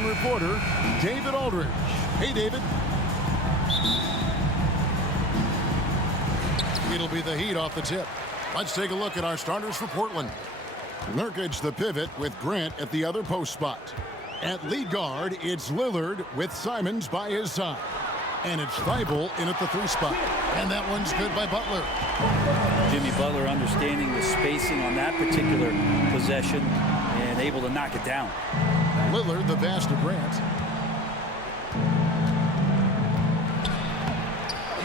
UConn reporter, David Aldridge. Hey, David. It'll be the Heat off the tip. Let's take a look at our starters for Portland. Nurkic the pivot with Grant at the other post spot. At lead guard, it's Lillard with Simons by his side. And it's Thybulle in at the 3 spot. And that one's good by Butler. Jimmy Butler understanding the spacing on that particular possession and able to knock it down. Lillard the pass to Grant.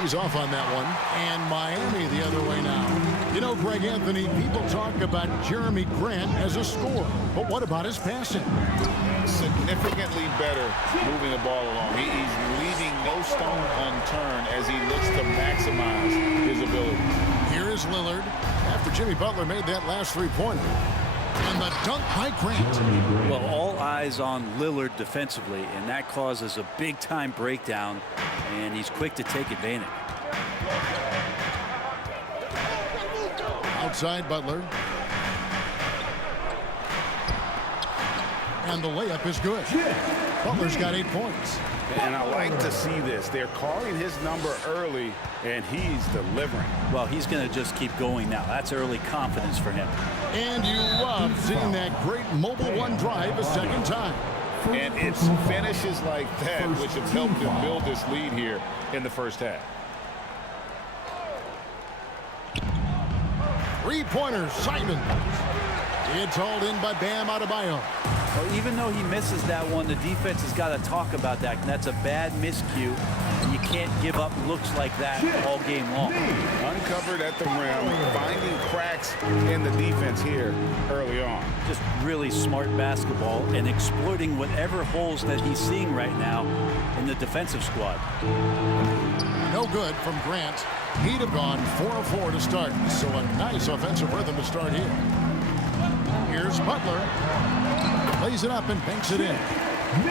He's off on that one. And Miami the other way now. You know, Greg Anthony, people talk about Jeremy Grant as a scorer. But what about his passing? Significantly better moving the ball along. He's leaving no stone unturned as he looks to maximize his abilities. Here is Lillard after Jimmy Butler made that last 3-pointer. And the dunk by Grant. Well, all eyes on Lillard defensively, and that causes a big-time breakdown, and he's quick to take advantage. Outside Butler. And the layup is good. Butler's got 8 points. And I like to see this. They're calling his number early, and he's delivering. Well, he's going to just keep going now. That's early confidence for him. And you love seeing that great mobile one drive a second time. And it's finishes like that which have helped him build this lead here in the first half. 3-pointer, Simons. It's hauled in by Bam Adebayo. Well, even though he misses that one, the defense has got to talk about that. And that's a bad miscue, and you can't give up looks like that all game long. Uncovered at the rim, finding cracks in the defense here early on. Just really smart basketball and exploiting whatever holes that he's seeing right now in the defensive squad. No good from Grant. He'd have gone 4 of 4 to start, so a nice offensive rhythm to start here. Here's Butler. Plays it up and banks it in.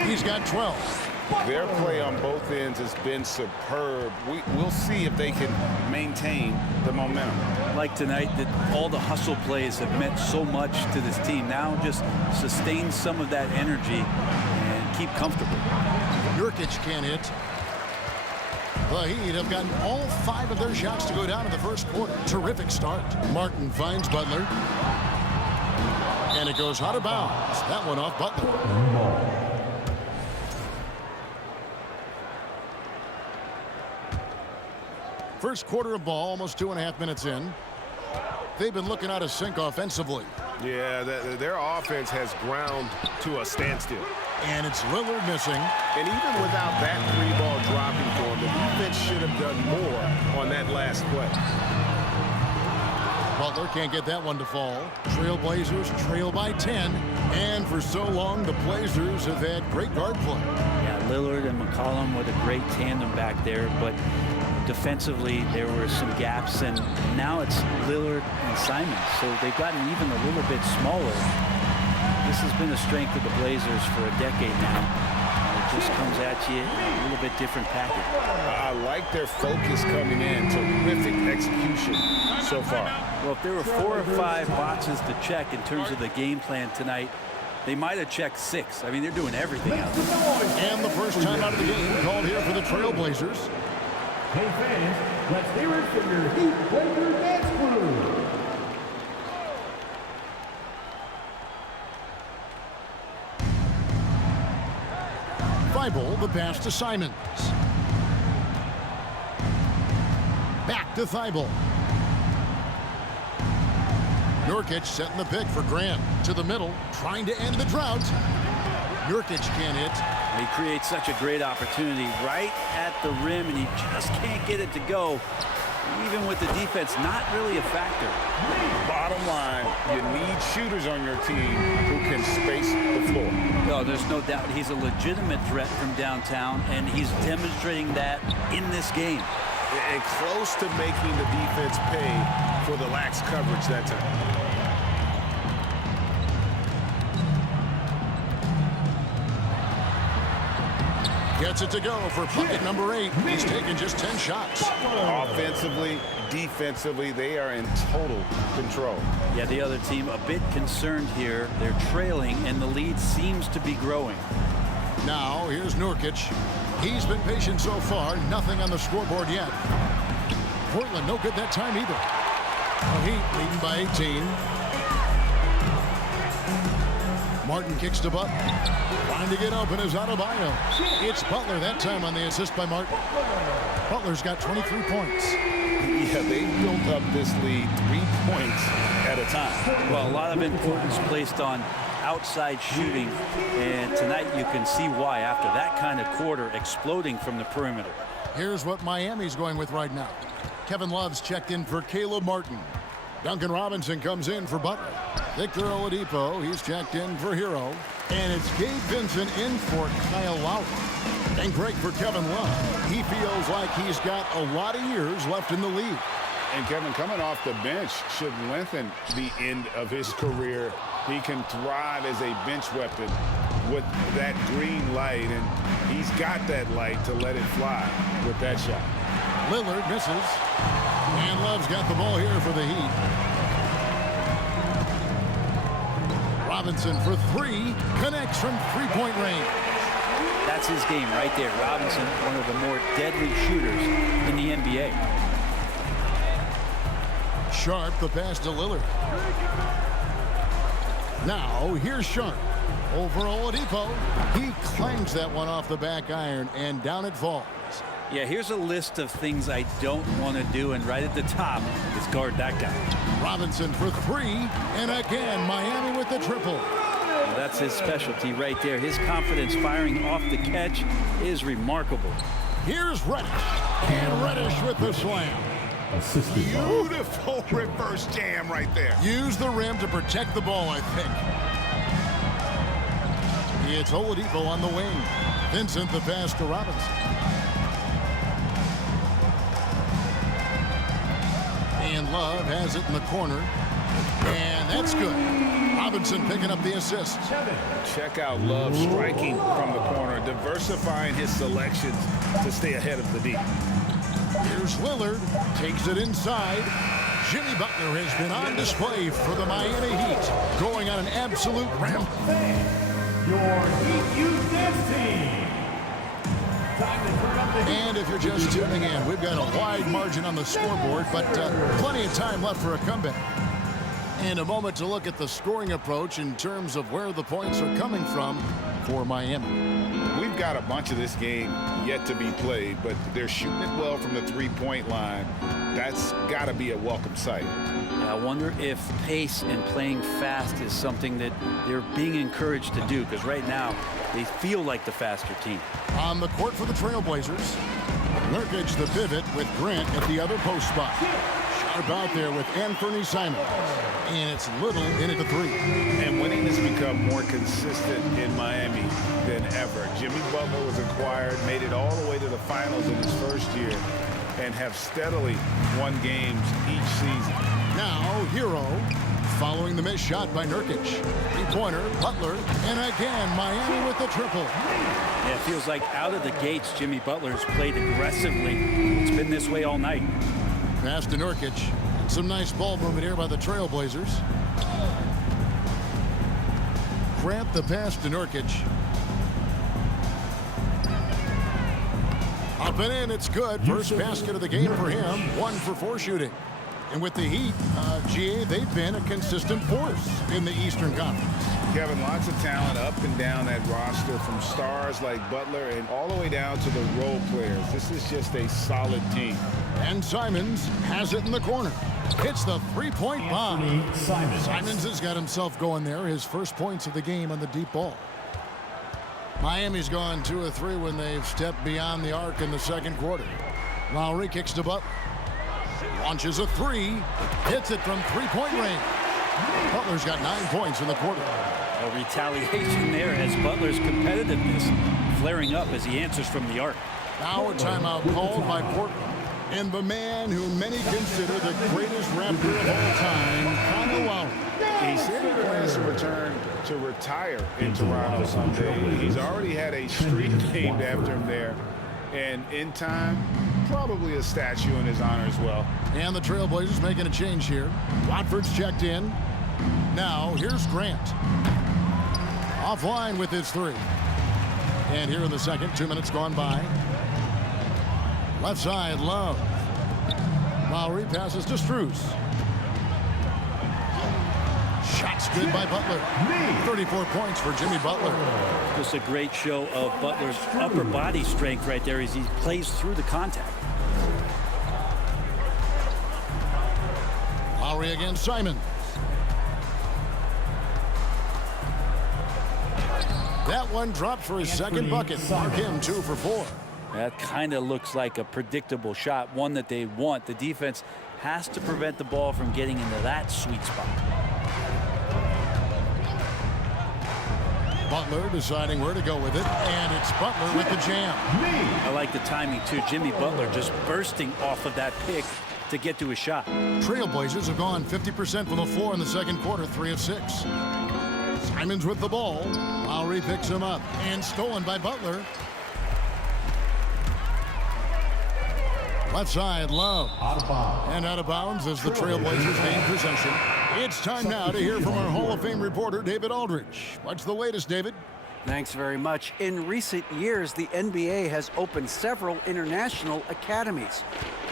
He's got 12. Their play on both ends has been superb. We'll see if they can maintain the momentum. Like tonight, that all the hustle plays have meant so much to this team. Now just sustain some of that energy and keep comfortable. Nurkic can't hit. The Heat have gotten all 5 of their shots to go down in the first quarter. Terrific start. Martin finds Butler. And it goes out of bounds. That one off Butler. First quarter of ball, almost 2.5 minutes in. They've been looking out of sync offensively. Yeah, their offense has ground to a standstill. And it's Lillard missing. And even without that 3-ball dropping for him, the defense should have done more on that last play. Butler can't get that one to fall. Trailblazers trail by 10. And for so long, the Blazers have had great guard play. Yeah, Lillard and McCollum with a great tandem back there, but defensively there were some gaps, and now it's Lillard and Simons, so they've gotten even a little bit smaller. This has been a strength of the Blazers for a decade now. It just comes at you in a little bit different package. I like their focus coming in. Terrific execution so far. Well, if there were 4 or 5 boxes to check in terms of the game plan tonight, they might have checked 6. I mean, they're doing everything out there. And the first time out of the game called here for the Trailblazers. Hey fans, let's hear it for your Heat Blazer dance crew. Thybulle, the pass to Simons. Back to Thybulle. Nurkic setting the pick for Grant. To the middle, trying to end the drought. Nurkic can't hit. He creates such a great opportunity right at the rim, and he just can't get it to go. Even with the defense not really a factor. Bottom line, you need shooters on your team who can space the floor. No, there's no doubt he's a legitimate threat from downtown, and he's demonstrating that in this game. And close to making the defense pay for the lax coverage that time. Gets it to go for bucket number 8. He's taken just 10 shots. Offensively, defensively, they are in total control. Yeah, the other team a bit concerned here. They're trailing, and the lead seems to be growing. Now, here's Nurkic. He's been patient so far. Nothing on the scoreboard yet. Portland, no good that time either. The Heat leading by 18. Martin kicks to Butler. Trying to get open is Adebayo. It's Butler that time on the assist by Martin. Butler's got 23 points. Yeah, they built up this lead 3 points at a time. Well, a lot of importance placed on outside shooting, and tonight you can see why after that kind of quarter exploding from the perimeter. Here's what Miami's going with right now. Kevin Love's checked in for Caleb Martin. Duncan Robinson comes in for Butler. Victor Oladipo, he's checked in for Hero. And it's Gabe Vincent in for Kyle Lowry. And great for Kevin Love. He feels like he's got a lot of years left in the league. And Kevin, coming off the bench should lengthen the end of his career. He can thrive as a bench weapon with that green light, and he's got that light to let it fly with that shot. Lillard misses. And Love's got the ball here for the Heat. Robinson for three. Connects from three-point range. That's his game right there. Robinson, one of the more deadly shooters in the NBA. Sharp, the pass to Lillard. Now, here's Sharp. Over Oladipo. He clangs that one off the back iron, and down it falls. Yeah, here's a list of things I don't want to do, and right at the top is guard that guy. Robinson for three, and again, Miami with the triple. Well, that's his specialty right there. His confidence firing off the catch is remarkable. Here's Reddish, and Reddish with the slam. Beautiful reverse jam right there. Use the rim to protect the ball, I think. It's Oladipo on the wing. Vincent the pass to Robinson. And Love has it in the corner. And that's good. Robinson picking up the assist. Check out Love striking from the corner, diversifying his selections to stay ahead of the D. Here's Lillard. Takes it inside. Jimmy Butler has been on display for the Miami Heat. Going on an absolute ramp. Your Heat Youth Dance Team. Time to turn up the heat. And if you're just tuning in, we've got a wide margin on the scoreboard, but plenty of time left for a comeback. And a moment to look at the scoring approach in terms of where the points are coming from for Miami. We've got a bunch of this game yet to be played, but they're shooting it well from the three-point line. That's got to be a welcome sight. I wonder if pace and playing fast is something that they're being encouraged to do, because right now they feel like the faster team. On the court for the Trailblazers, Nurkic the pivot with Grant at the other post spot. Sharp out there with Anthony Simons. And it's Little in at the three. And winning has become more consistent in Miami than ever. Jimmy Butler was acquired, made it all the way to the finals in his first year, and have steadily won games each season. Now, Hero, following the missed shot by Nurkic. Three-pointer, Butler, and again, Miami with the triple. Yeah, it feels like out of the gates, Jimmy Butler has played aggressively. It's been this way all night. Pass to Nurkic. Some nice ball movement here by the Trailblazers. Grant the pass to Nurkic. Up and in, it's good. First basket of the game for him. 1 for 4 shooting. And with the Heat, GA, they've been a consistent force in the Eastern Conference. Kevin, lots of talent up and down that roster, from stars like Butler and all the way down to the role players. This is just a solid team. And Simons has it in the corner. Hits the three-point bomb. Simons has got himself going there. His first points of the game on the deep ball. Miami's gone 2 of 3 when they've stepped beyond the arc in the second quarter. Lowry kicks to Butler. Launches a three. Hits it from three-point range. Butler's got 9 points in the quarter. A retaliation there as Butler's competitiveness flaring up as he answers from the arc. Now a timeout called by Portland. And the man who many consider the greatest Raptor of all time, Kyle Lowry. He said he plans to return to retire in Toronto someday. He's already had a street named after him there. And in time, probably a statue in his honor as well. And the Trailblazers making a change here. Watford's checked in. Now, here's Grant. Offline with his three. And here in the second, 2 minutes gone by. Left side, Love. Lowry passes to Strus. Shots good by Butler. 34 points for Jimmy Butler. Just a great show of Butler's upper body strength right there as he plays through the contact. Lowry against Simon. That one dropped for his second bucket. Mark him 2 for 4. That kind of looks like a predictable shot, one that they want. The defense has to prevent the ball from getting into that sweet spot. Butler deciding where to go with it, and it's Butler with the jam. I like the timing, too. Jimmy Butler just bursting off of that pick to get to a shot. Trailblazers have gone 50% from the floor in the second quarter, 3 of 6. Simons with the ball. Lowry picks him up, and stolen by Butler. Left side, Love. And out of bounds as the Trailblazers gain possession. It's time now to hear from our Hall of Fame reporter, David Aldridge. What's the latest, David? Thanks very much. In recent years, the NBA has opened several international academies.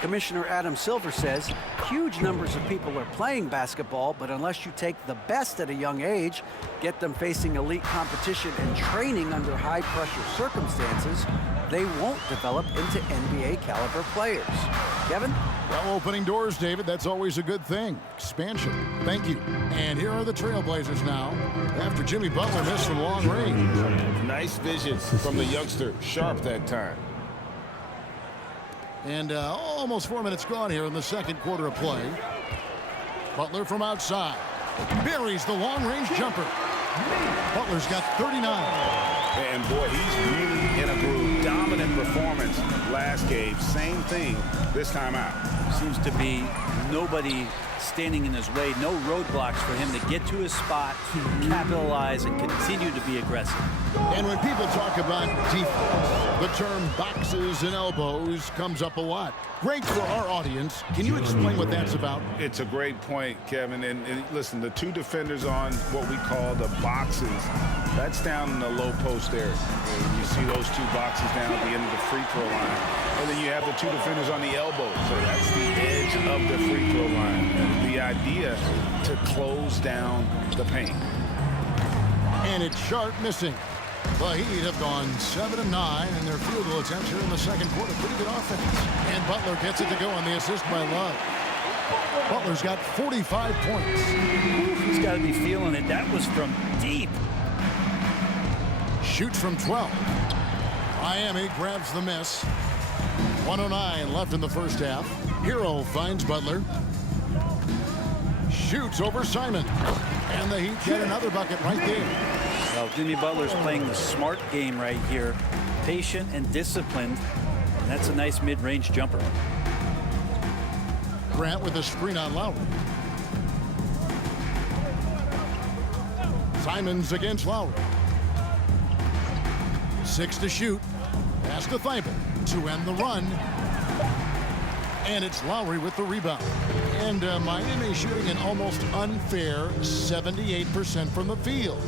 Commissioner Adam Silver says huge numbers of people are playing basketball, but unless you take the best at a young age, get them facing elite competition and training under high-pressure circumstances, they won't develop into NBA-caliber players. Kevin? Well, opening doors, David, that's always a good thing. Expansion. Thank you. And here are the Trailblazers now, after Jimmy Butler missed from long range. Nice vision from the youngster. Sharp that time. And almost 4 minutes gone here in the second quarter of play. Butler from outside. Buries the long-range jumper. Butler's got 39. And boy, he's really in a groove. Dominant performance last game. Same thing this time out. Seems to be nobody standing in his way, no roadblocks for him to get to his spot, capitalize, and continue to be aggressive. And when people talk about defense, the term boxes and elbows comes up a lot. Great for our audience. Can you explain what that's about? It's a great point, Kevin. And listen, the two defenders on what we call the boxes, that's down in the low post area. You see those two boxes down at the end of the free throw line. And then you have the two defenders on the elbows. So that's the edge of the free throw line. And the idea to close down the paint. And it's Sharp missing. The Heat have gone 7 of 9 in their field goal attempts here in the second quarter. Pretty good offense. And Butler gets it to go on the assist by Love. Butler's got 45 points. He's got to be feeling it. That was from deep. Shoots from 12. Miami grabs the miss. 109 left in the first half. Hero finds Butler. Shoots over Simon. And the Heat get another bucket right there. Well, Jimmy Butler's playing the smart game right here. Patient and disciplined. And that's a nice mid-range jumper. Grant with a screen on Lowry. Simons against Lowry. 6 to shoot. Pass to Thibault to end the run. And it's Lowry with the rebound. And Miami shooting an almost unfair 78% from the field.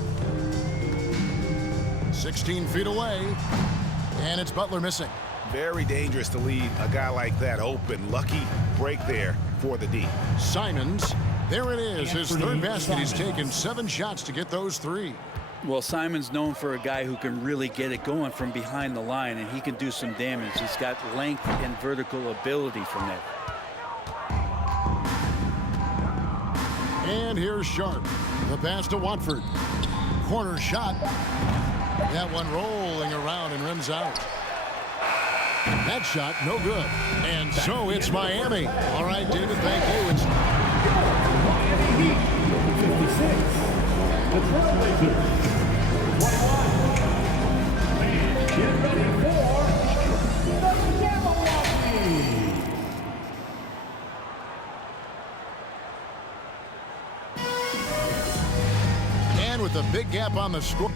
16 feet away. And it's Butler missing. Very dangerous to leave a guy like that open. Lucky break there for the D. Simons. There it is. His third basket. He's taken 7 shots to get those 3. Well, Simon's known for a guy who can really get it going from behind the line, and he can do some damage. He's got length and vertical ability from there. And here's Sharp. The pass to Watford. Corner shot. That one rolling around and rims out. That shot, no good. And so it's Miami. All right, David, thank you. It's Miami Heat, 56. The Trailblazers, 21. And get ready for the Jabberwocky. And with a big gap on the score.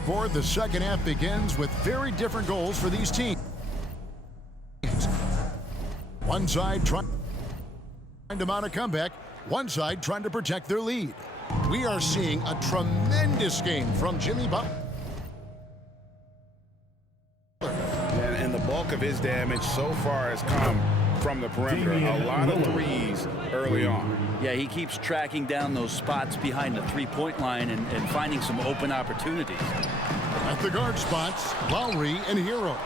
Board, the second half begins with very different goals for these teams. One side trying to mount a comeback, one side trying to protect their lead. We are seeing a tremendous game from Jimmy Butler. And the bulk of his damage so far has come from the perimeter. A lot of threes early on. Yeah, he keeps tracking down those spots behind the three-point line and finding some open opportunities. At the guard spots, Lowry and Hero.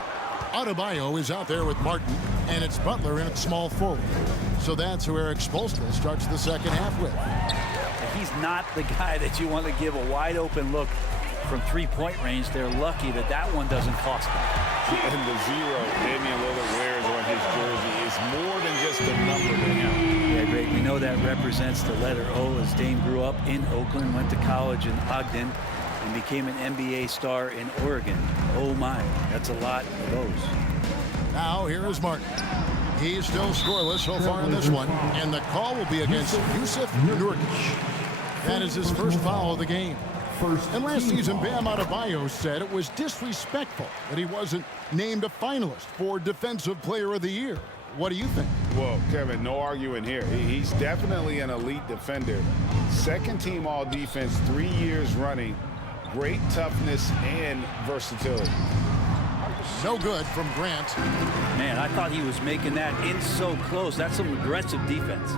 Adebayo is out there with Martin, and it's Butler in at small forward. So that's who Eric Spoelstra starts the second half with. He's not the guy that you want to give a wide-open look from three-point range. They're lucky that that one doesn't cost them. And the zero Damian Lillard wears on his jersey is more than just a number to him. Yeah, great. We know that represents the letter O, as Dame grew up in Oakland, went to college in Ogden, and became an NBA star in Oregon. Oh my, that's a lot of those. Now here is Martin. He's still scoreless so far in this one, and the call will be against Jusuf Nurkic. That is his first foul of the game. And last season, Bam Adebayo said it was disrespectful that he wasn't named a finalist for Defensive Player of the Year. What do you think? Well, Kevin, no arguing here. He's definitely an elite defender. Second team all defense 3 years running. Great toughness and versatility. No good from Grant. Man, I thought he was making that in so close. That's some aggressive defense.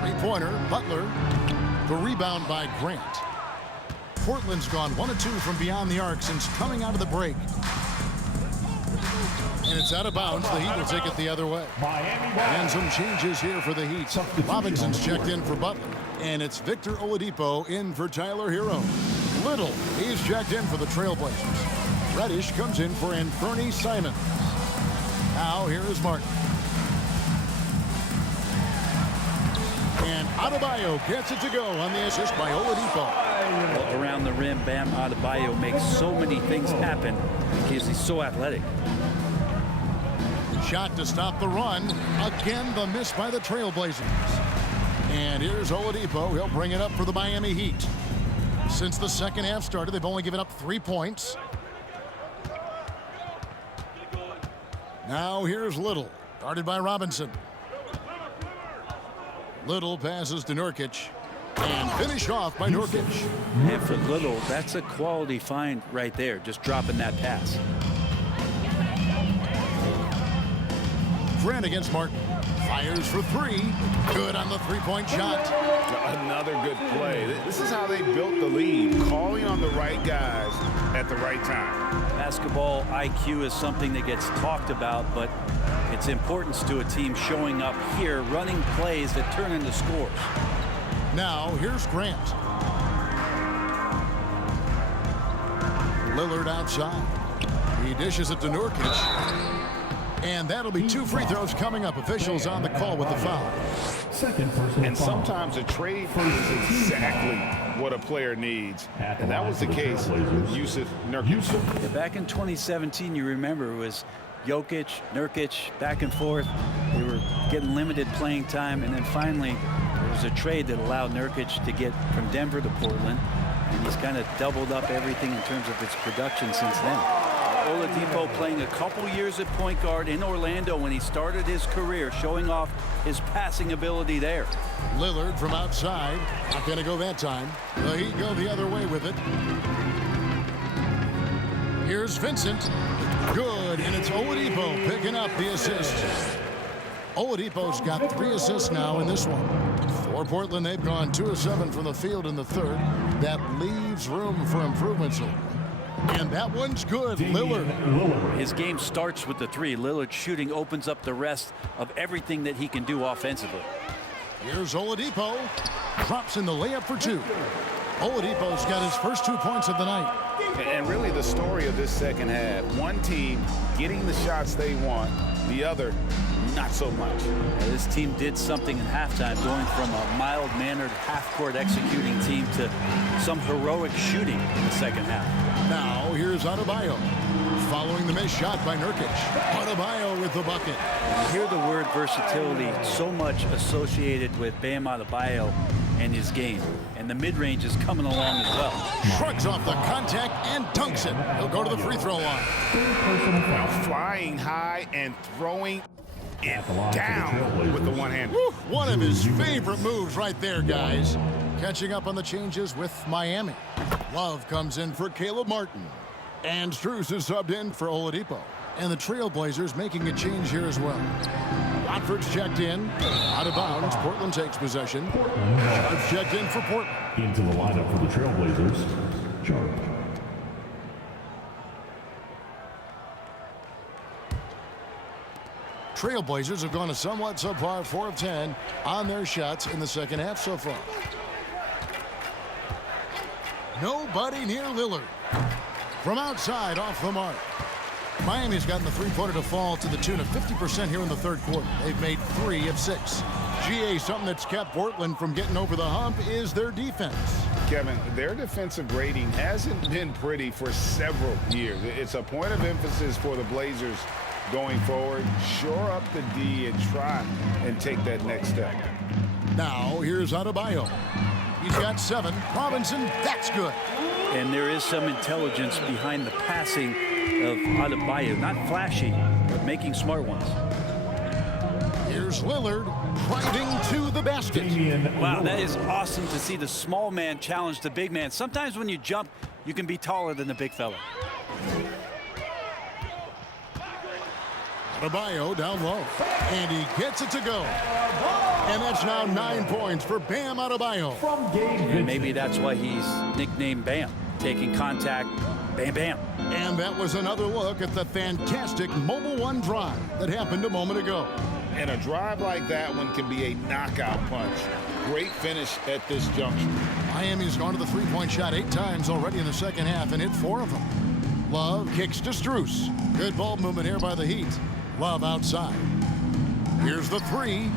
Three-pointer, Butler. The rebound by Grant. Portland's gone 1 of 2 from beyond the arc since coming out of the break. And it's out of bounds. The Heat will take it the other way. And some changes here for the Heat. Robinson's checked in for Butler. And it's Victor Oladipo in for Tyler Hero. Little, he's checked in for the Trailblazers. Reddish comes in for Anthony Simons. Now here is Martin. And Adebayo gets it to go on the assist by Oladipo. Well, around the rim, Bam Adebayo makes so many things happen because he's so athletic. Shot to stop the run. Again, the miss by the Trailblazers. And here's Oladipo. He'll bring it up for the Miami Heat. Since the second half started, they've only given up 3 points. Now here's Little, guarded by Robinson. Little passes to Nurkic. And finished off by Nurkic. And for Little, that's a quality find right there, just dropping that pass. Grant against Martin. Fires for 3. Good on the three-point shot. Another good play. This is how they built the lead, calling on the right guys at the right time. Basketball IQ is something that gets talked about, but its importance to a team showing up here, running plays that turn into scores. Now, here's Grant. Lillard outside. He dishes it to Nurkic. And that'll be 2 free throws coming up. Officials on the call with the foul. And sometimes a trade is exactly what a player needs. And that was the case with Jusuf Nurkic. Yeah, back in 2017, you remember, it was Jokic, Nurkic, back and forth. They were getting limited playing time. And then finally, there was a trade that allowed Nurkic to get from Denver to Portland. And he's kind of doubled up everything in terms of his production since then. Oladipo playing a couple years at point guard in Orlando when he started his career, showing off his passing ability there. Lillard from outside. Not going to go that time. The Heat go the other way with it. Here's Vincent. Good, and it's Oladipo picking up the assist. Oladipo's got 3 assists now in this one. For Portland, they've gone 2 of 7 from the field in the third. That leaves room for improvements. And that one's good. Lillard. His game starts with the 3. Lillard shooting opens up the rest of everything that he can do offensively. Here's Oladipo. Drops in the layup for 2. Oladipo's got his first 2 points of the night. And really the story of this second half, one team getting the shots they want, the other not so much. This team did something in halftime, going from a mild-mannered half-court executing team to some heroic shooting in the second half. Now here's Adebayo. Following the missed shot by Nurkic. Adebayo with the bucket. You hear the word versatility so much associated with Bam Adebayo. and his game. And the mid-range is coming along as well. Shrugs off the contact and dunks it. He'll go to the free throw line. Personal foul. Flying high and throwing it At the line for the down Trailblazers. with the one hand. Woo, one of his favorite moves right there, guys. Catching up on the changes with Miami. Love comes in for Caleb Martin. And Strus is subbed in for Oladipo. And the Trailblazers making a change here as well. Watford's checked in. Out of bounds. Portland takes possession. Sharp's checked in for Portland. Into the lineup for the Trailblazers, Sharp. Trailblazers have gone a somewhat subpar 4 of 10 on their shots in the second half so far. Nobody near Lillard. From outside, off the mark. Miami's gotten the three-pointer to fall to the tune of 50% here in the third quarter. They've made 3 of 6. GA, something that's kept Portland from getting over the hump is their defense. Kevin, their defensive rating hasn't been pretty for several years. It's a point of emphasis for the Blazers going forward. Shore up the D and try and take that next step. Now, here's Adebayo. He's got 7. Robinson, that's good. And there is some intelligence behind the passing of Adebayo. Not flashy, but making smart ones. Here's Lillard driving to the basket. Wow, that is awesome to see the small man challenge the big man. Sometimes when you jump, you can be taller than the big fella. Adebayo down low. And he gets it to go. And that's now 9 points for Bam Adebayo. From Gabe And maybe that's why he's nicknamed Bam. Taking contact, bam, bam. And that was another look at the fantastic Mobile One drive that happened a moment ago. And a drive like that one can be a knockout punch. Great finish at this juncture. Miami's gone to the three-point shot 8 times already in the second half and hit 4 of them. Love kicks to Strus. Good ball movement here by the Heat. Love outside. Here's the 3.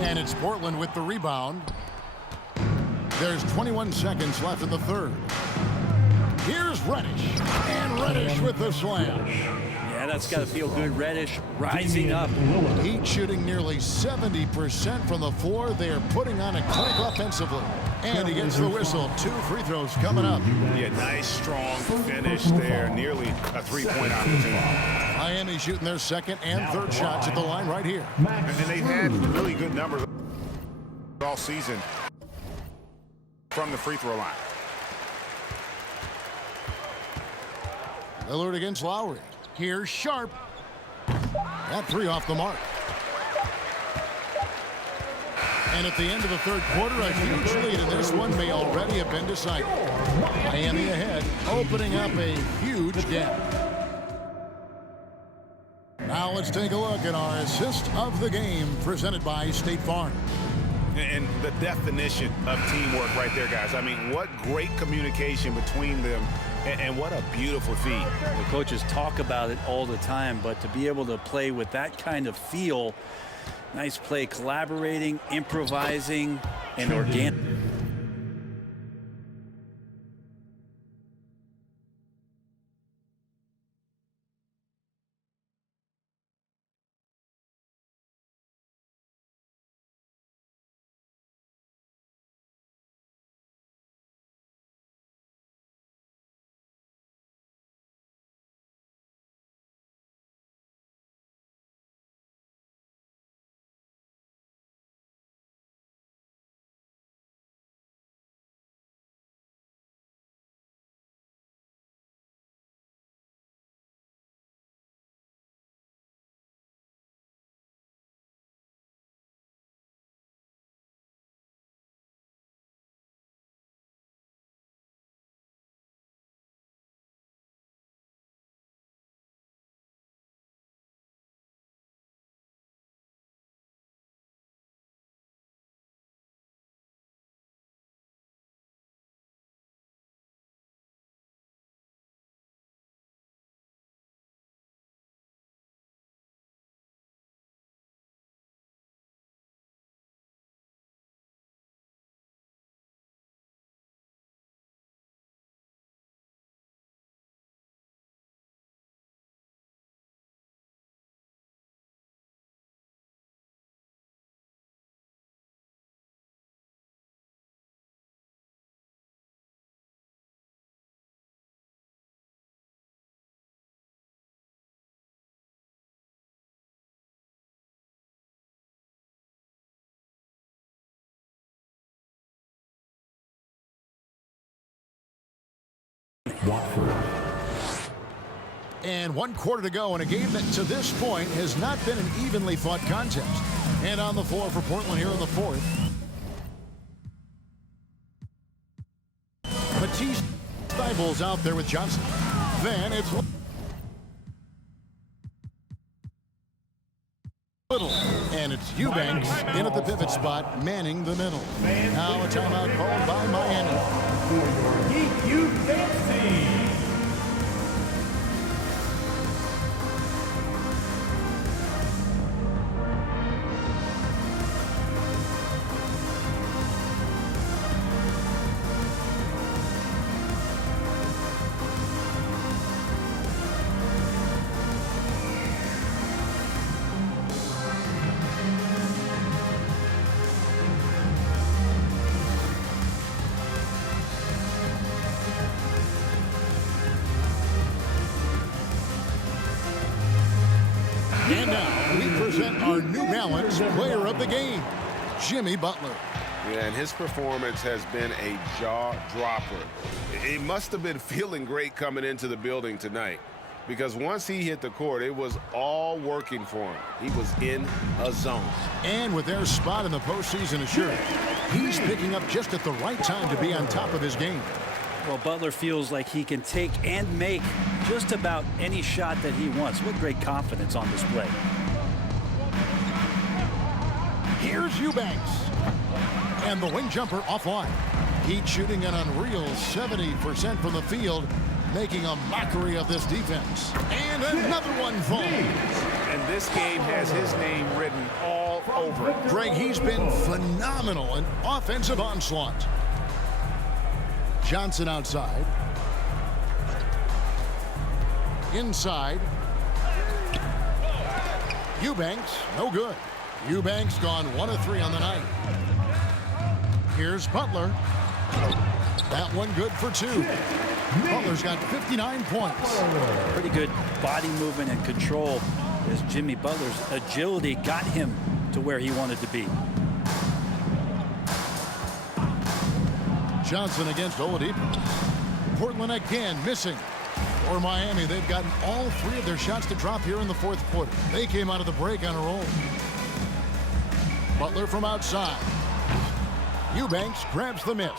And it's Portland with the rebound. There's 21 seconds left in the third. Here's Reddish. And Reddish with the slam. Yeah, that's got to feel good. Reddish rising up. Heat shooting nearly 70% from the floor. They are putting on a clinic offensively. And he gets the whistle. 2 free throws coming up. Yeah, nice, strong finish there. Nearly a three-point opportunity. Miami shooting their second and third shots at the line right here. And they've had really good numbers all season from the free throw line. Lillard against Lowry. Here's Sharp. That 3 off the mark. And at the end of the third quarter, a huge lead in this one may already have been decided. Miami ahead, opening up a huge gap. Now let's take a look at our assist of the game presented by State Farm. And the definition of teamwork right there, guys. I mean, what great communication between them, and what a beautiful feed. The coaches talk about it all the time, but to be able to play with that kind of feel, nice play, collaborating, improvising, and organic. Watford. And 1 quarter to go in a game that to this point has not been an evenly fought contest. And on the floor for Portland here in the fourth, Matisse Thybulle's out there with Johnson. Then it's Little. And it's Eubanks in at the pivot spot, manning the middle. Now a timeout called by Miami. For your Heat Youth Dance Team. And now we present our New Balance player of the game, Jimmy Butler. Yeah, and his performance has been a jaw-dropper. He must have been feeling great coming into the building tonight, because once he hit the court, it was all working for him. He was in a zone. And with their spot in the postseason assured, he's picking up just at the right time to be on top of his game. Well, Butler feels like he can take and make just about any shot that he wants. What great confidence on display. Here's Eubanks. And the wing jumper offline. Heat shooting an unreal 70% from the field, making a mockery of this defense. And another one falls. And this game has his name written all over it. Greg, he's been phenomenal in offensive onslaught. Johnson outside. Inside. Eubanks, no good. Eubanks gone 1 of 3 on the night. Here's Butler. That one good for 2. Butler's got 59 points. Pretty good body movement and control as Jimmy Butler's agility got him to where he wanted to be. Johnson against Oladipo. Portland again missing. For Miami, they've gotten all 3 of their shots to drop here in the fourth quarter. They came out of the break on a roll. Butler from outside. Eubanks grabs the miss.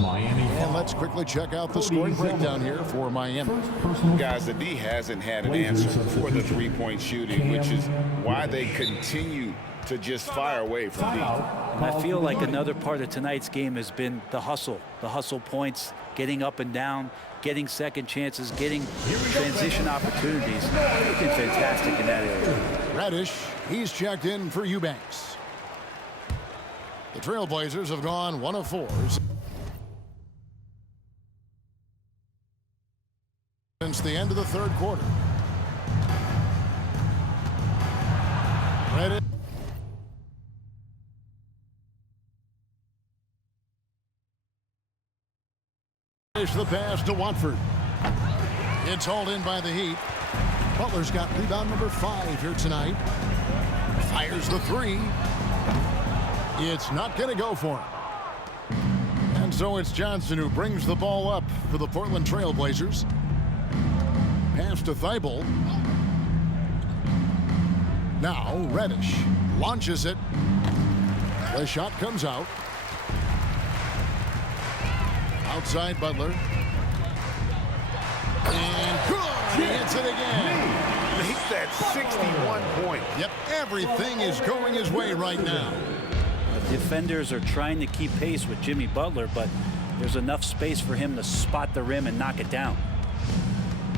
Miami. And let's quickly check out the scoring breakdown here for Miami. Guys, the D hasn't had an answer for the three-point shooting, which is why they continue to just fire away from deep. And I feel like another part of tonight's game has been the hustle points, getting up and down, getting second chances, getting transition opportunities. They've been fantastic in that area. Reddish, he's checked in for Eubanks. The Trailblazers have gone 1 of 4 since the end of the third quarter. Reddish. The pass to Watford. It's hauled in by the Heat. Butler's got rebound number 5 here tonight. Fires the 3. It's not going to go for him. And so it's Johnson who brings the ball up for the Portland Trailblazers. Pass to Thybulle. Now Reddish launches it. The shot comes out. Outside Butler. And good! He hits it again. Make that 61 point. Yep, everything is going his way right now. Defenders are trying to keep pace with Jimmy Butler, but there's enough space for him to spot the rim and knock it down.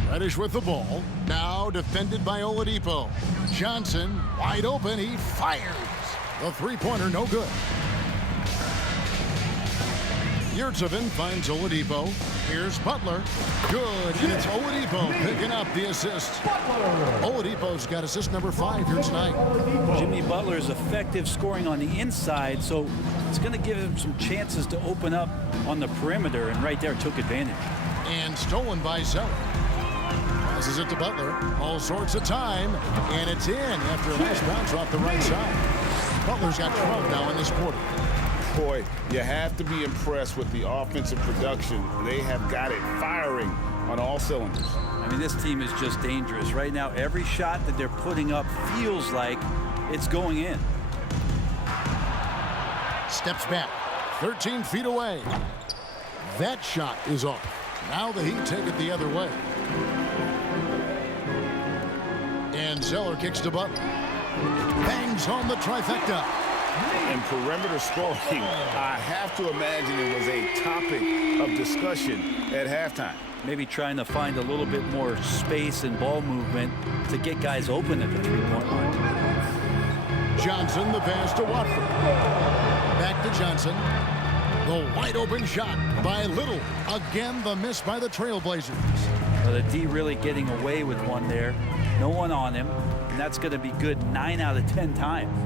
Reddish with the ball. Now defended by Oladipo. Johnson wide open. He fires. The three-pointer no good. Yurtseven finds Oladipo. Here's Butler. Good, and it's Oladipo picking up the assist. Oladipo's got assist number 5 here tonight. Jimmy Butler is effective scoring on the inside, so it's going to give him some chances to open up on the perimeter, and right there took advantage. And stolen by Zeller. Passes it to Butler. All sorts of time, and it's in after a nice bounce off the right side. Butler's got 12 now in this quarter. Boy, you have to be impressed with the offensive production. They have got it firing on all cylinders. I mean, this team is just dangerous. Right now, every shot that they're putting up feels like it's going in. Steps back, 13 feet away. That shot is off. Now the Heat take it the other way. And Zeller kicks to Butler. Bangs home the trifecta. And perimeter scoring, I have to imagine it was a topic of discussion at halftime. Maybe trying to find a little bit more space and ball movement to get guys open at the three-point line. Johnson, the pass to Watford. Back to Johnson. The wide open shot by Little. Again, the miss by the Trailblazers. Well, the D really getting away with one there. No one on him. And that's going to be good 9 out of 10 times.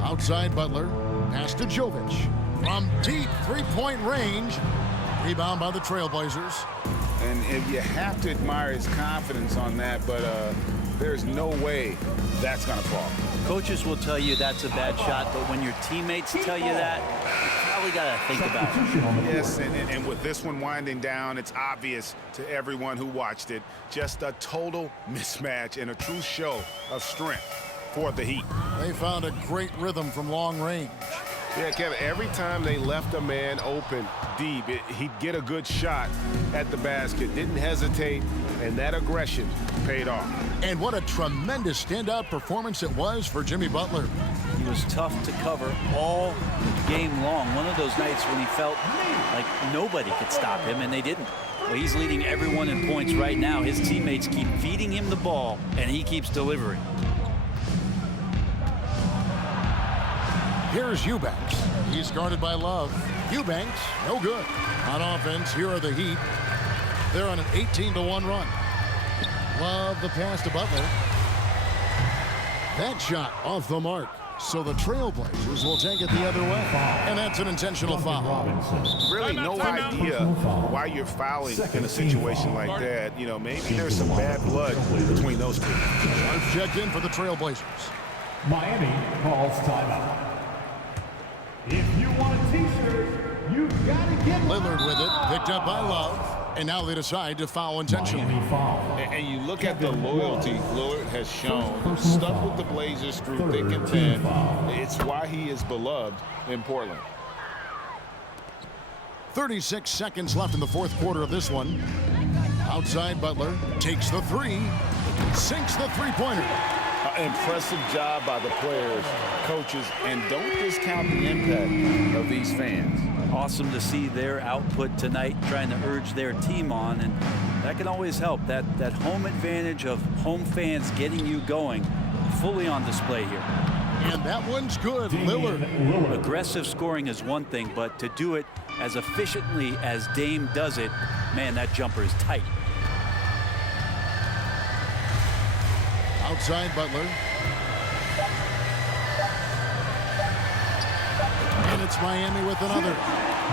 Outside Butler. Pass to Jovic. From deep three-point range. Rebound by the Trailblazers. And if you have to admire his confidence on that, but there's no way that's going to fall. Coaches will tell you that's a bad shot, but when your teammates tell you that, you probably got to think about it. Yes, and with this one winding down, it's obvious to everyone who watched it. Just a total mismatch and a true show of strength for the Heat. They found a great rhythm from long range. Yeah, Kevin, every time they left a man open deep, he'd get a good shot at the basket. Didn't hesitate, and that aggression paid off. And what a tremendous standout performance it was for Jimmy Butler. He was tough to cover all game long. One of those nights when he felt like nobody could stop him, and they didn't. Well, he's leading everyone in points right now. His teammates keep feeding him the ball, and he keeps delivering. Here's Eubanks. He's guarded by Love. Eubanks, no good. On offense, here are the Heat. They're on an 18-1 run. Love the pass to Butler. That shot off the mark. So the Trailblazers will take it the other way. And that's an intentional foul. Really no idea why you're fouling in a situation like that. You know, maybe there's some bad blood between those two. I've checked in for the Trailblazers. Miami calls timeout. If you want a t-shirt, you gotta get Lillard with it, picked up by Love. And now they decide to foul intentionally. And you look at the loyalty Lillard has shown. Stuck with the Blazers through thick and thin. It's why he is beloved in Portland. 36 seconds left in the fourth quarter of this one. Outside Butler takes the three, sinks the three-pointer. Impressive job by the players, coaches, and don't discount the impact of these fans. Awesome to see their output tonight, trying to urge their team on, and that can always help. That home advantage of home fans getting you going, fully on display here. And that one's good, Lillard. Aggressive scoring is one thing, but to do it as efficiently as Dame does it, man, that jumper is tight. Outside Butler. And it's Miami with another.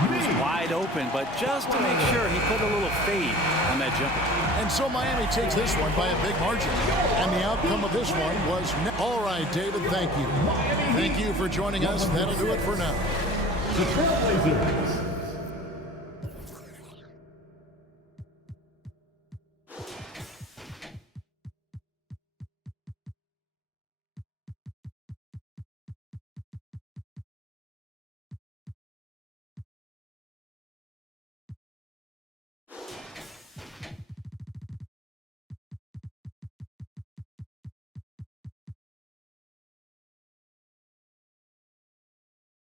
He was wide open, but just to make sure, he put a little fade on that jumper. And so Miami takes this one by a big margin. And the outcome of this one was... All right, David, thank you. Thank you for joining us. That'll do it for now. The Trailblazers